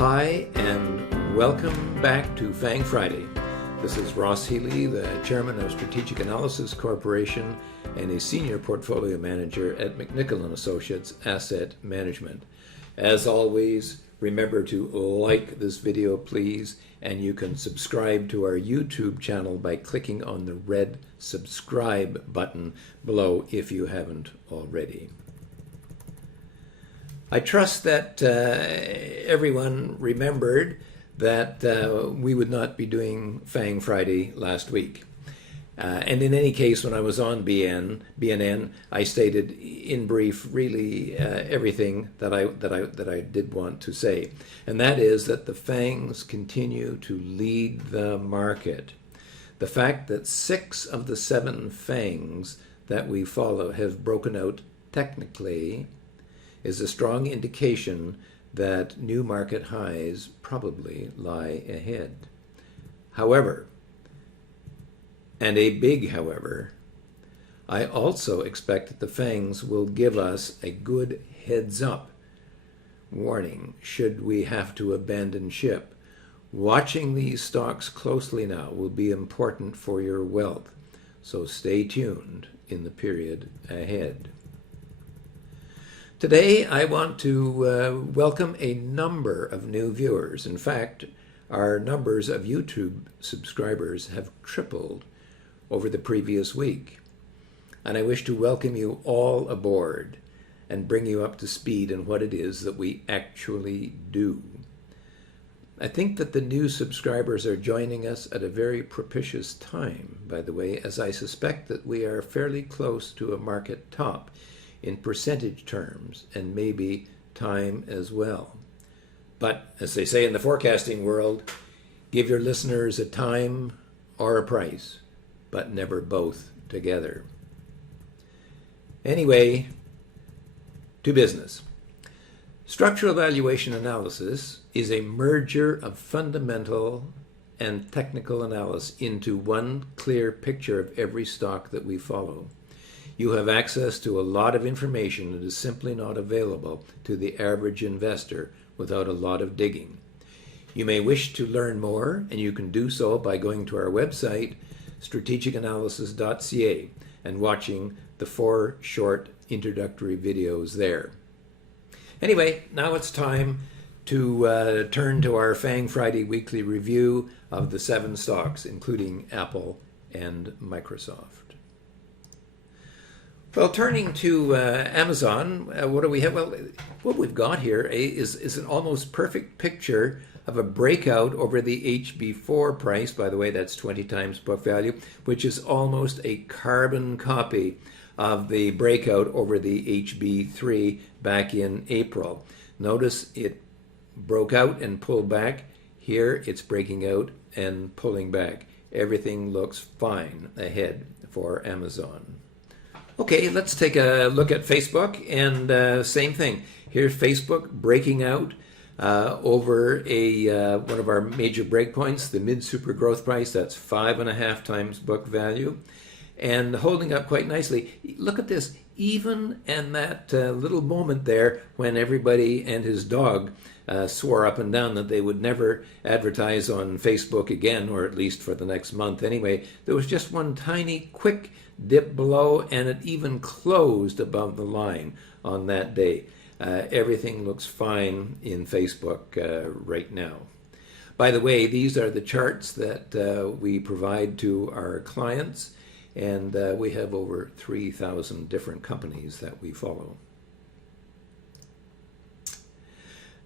Hi, and welcome back to FANG Friday. This is Ross Healy, the Chairman of Strategic Analysis Corporation and a Senior Portfolio Manager at McNichol & Associates Asset Management. As always, remember to like this video, please, and you can subscribe to our YouTube channel by clicking on the red subscribe button below if you haven't already. I trust that everyone remembered that we would not be doing FANG Friday last week. And in any case, when I was on BNN, I stated in brief really everything that I did want to say. And that is that the FANGs continue to lead the market. The fact that 6 of the 7 FANGs that we follow have broken out technically is a strong indication that new market highs probably lie ahead. However, and a big however, I also expect that the FANGs will give us a good heads-up warning should we have to abandon ship. Watching these stocks closely now will be important for your wealth, so stay tuned in the period ahead. Today, I want to welcome a number of new viewers. In fact, our numbers of YouTube subscribers have tripled over the previous week. And I wish to welcome you all aboard and bring you up to speed in what it is that we actually do. I think that the new subscribers are joining us at a very propitious time, by the way, as I suspect that we are fairly close to a market top in percentage terms, and maybe time as well. But as they say in the forecasting world, give your listeners a time or a price, but never both together. Anyway, to business. Structural valuation analysis is a merger of fundamental and technical analysis into one clear picture of every stock that we follow. You have access to a lot of information that is simply not available to the average investor without a lot of digging. You may wish to learn more, and you can do so by going to our website, strategicanalysis.ca, and watching the 4 short introductory videos there. Anyway, now it's time to turn to our FANG Friday weekly review of the 7 stocks, including Apple and Microsoft. Well, turning to Amazon, what do we have? Well, what we've got here is an almost perfect picture of a breakout over the HB4 price. By the way, that's 20 times book value, which is almost a carbon copy of the breakout over the HB3 back in April. Notice it broke out and pulled back. Here it's breaking out and pulling back. Everything looks fine ahead for Amazon. Okay, let's take a look at Facebook, and same thing. Here's Facebook breaking out over one of our major breakpoints, the mid-super growth price. That's 5.5 times book value, and holding up quite nicely. Look at this, even in that little moment there when everybody and his dog swore up and down that they would never advertise on Facebook again, or at least for the next month anyway. There was just one tiny quick dip below, and it even closed above the line on that day. Everything looks fine in Facebook right now. By the way, these are the charts that we provide to our clients, and we have over 3,000 different companies that we follow.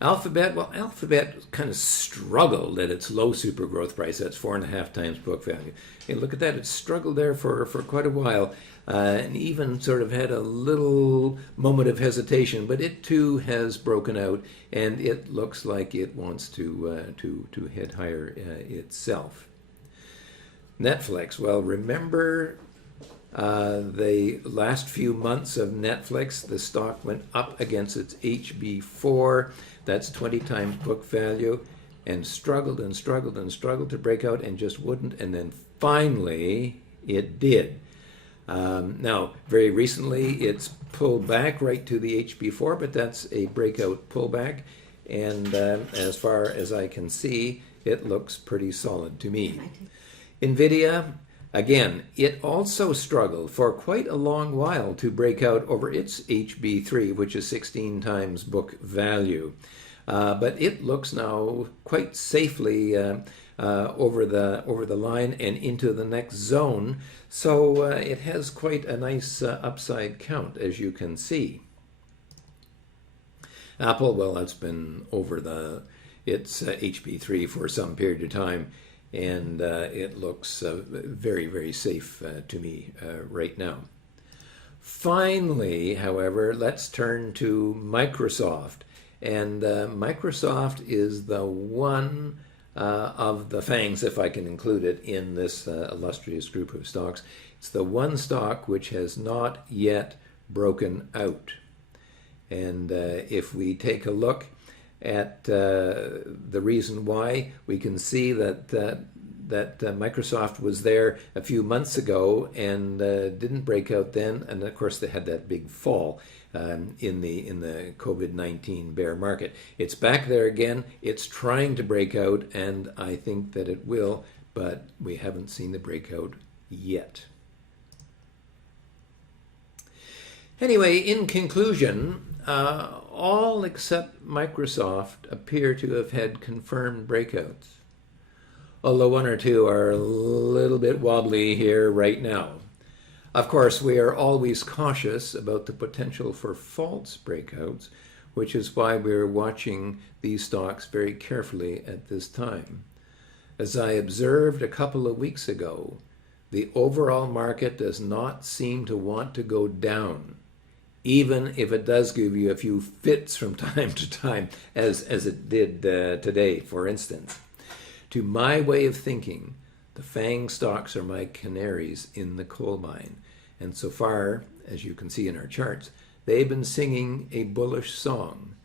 Alphabet, well, Alphabet kind of struggled at its low super growth price. That's 4.5 times book value. Hey, look at that. It struggled there for quite a while, and even sort of had a little moment of hesitation, but it too has broken out, and it looks like it wants to head higher itself. Netflix, well, remember the last few months of Netflix, the stock went up against its HB4, that's 20 times book value, and struggled and struggled and struggled to break out and just wouldn't, and then finally it did. Now, very recently it's pulled back right to the HB4, but that's a breakout pullback, and as far as I can see, it looks pretty solid to me. NVIDIA, again, it also struggled for quite a long while to break out over its HB3, which is 16 times book value. But it looks now quite safely over the line and into the next zone. So it has quite a nice upside count, as you can see. Apple, well, that's been over its HB3 for some period of time, and it looks very, very safe to me right now. Finally, however, let's turn to Microsoft. And Microsoft is the one of the FANGs, if I can include it in this illustrious group of stocks. It's the one stock which has not yet broken out. And if we take a look at the reason why, we can see that Microsoft was there a few months ago and didn't break out then, and of course they had that big fall in the COVID-19 bear market. It's back there again. It's trying to break out, and I think that it will, but we haven't seen the breakout yet. Anyway, in conclusion, all except Microsoft appear to have had confirmed breakouts, although one or two are a little bit wobbly here right now. Of course, we are always cautious about the potential for false breakouts, which is why we're watching these stocks very carefully at this time. As I observed a couple of weeks ago, the overall market does not seem to want to go down, even if it does give you a few fits from time to time, as it did today, for instance. To my way of thinking, the FANG stocks are my canaries in the coal mine. And so far, as you can see in our charts, they've been singing a bullish song.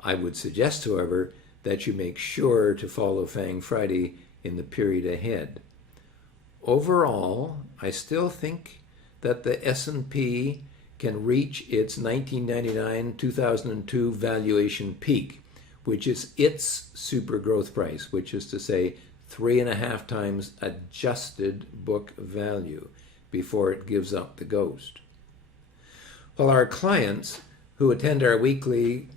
I would suggest, however, that you make sure to follow FANG Friday in the period ahead. Overall, I still think that the S&P can reach its 1999-2002 valuation peak, which is its super growth price, which is to say 3.5 times adjusted book value before it gives up the ghost. While our clients who attend our weekly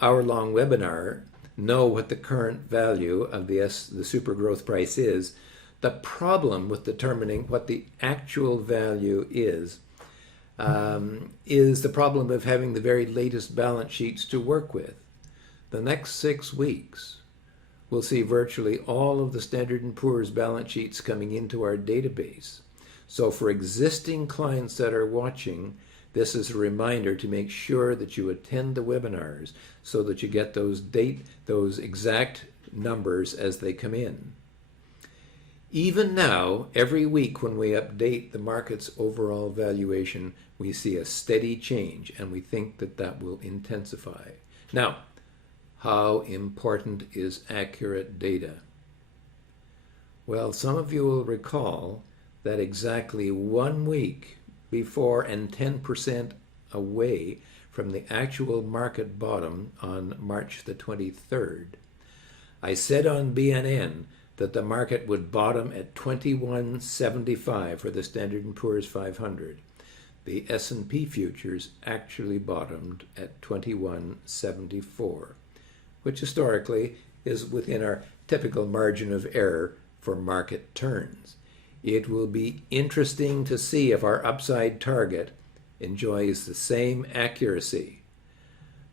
hour-long webinar know what the current value of the super growth price is, the problem with determining what the actual value is the problem of having the very latest balance sheets to work with. The next 6 weeks, we'll see virtually all of the Standard & Poor's balance sheets coming into our database. So for existing clients that are watching, this is a reminder to make sure that you attend the webinars so that you get those exact numbers as they come in. Even now, every week when we update the market's overall valuation, we see a steady change, and we think that that will intensify. Now, how important is accurate data? Well, some of you will recall that exactly 1 week before and 10% away from the actual market bottom on March the 23rd, I said on BNN that the market would bottom at 2175 for the Standard & Poor's 500. The S&P futures actually bottomed at 2174, which historically is within our typical margin of error for market turns. It will be interesting to see if our upside target enjoys the same accuracy.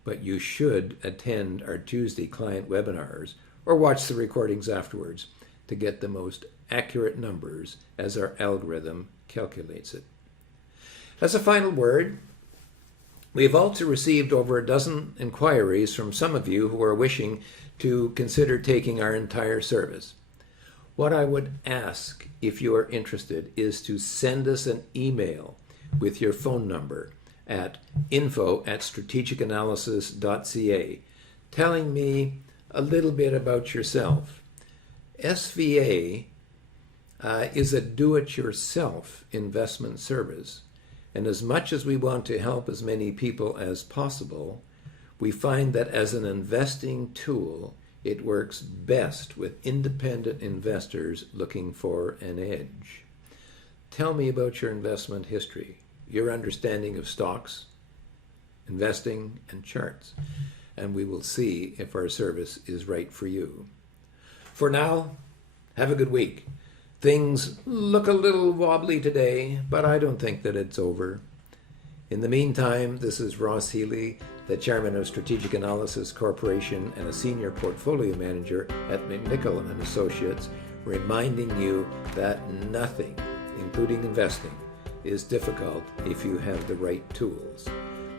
But you should attend our Tuesday client webinars or watch the recordings afterwards to get the most accurate numbers as our algorithm calculates it. As a final word, we have also received over a dozen inquiries from some of you who are wishing to consider taking our entire service. What I would ask, if you are interested, is to send us an email with your phone number at info@strategicanalysis.ca, telling me a little bit about yourself. SVA is a do-it-yourself investment service, and as much as we want to help as many people as possible, We find that as an investing tool, it works best with independent investors looking for an edge. Tell me about your investment history, your understanding of stocks, investing, and charts, and we will see if our service is right for you. For now, have a good week. Things look a little wobbly today, but I don't think that it's over. In the meantime, this is Ross Healy, the chairman of Strategic Analysis Corporation and a senior portfolio manager at McNichol and Associates, reminding you that nothing, including investing, is difficult if you have the right tools.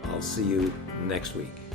I'll see you next week.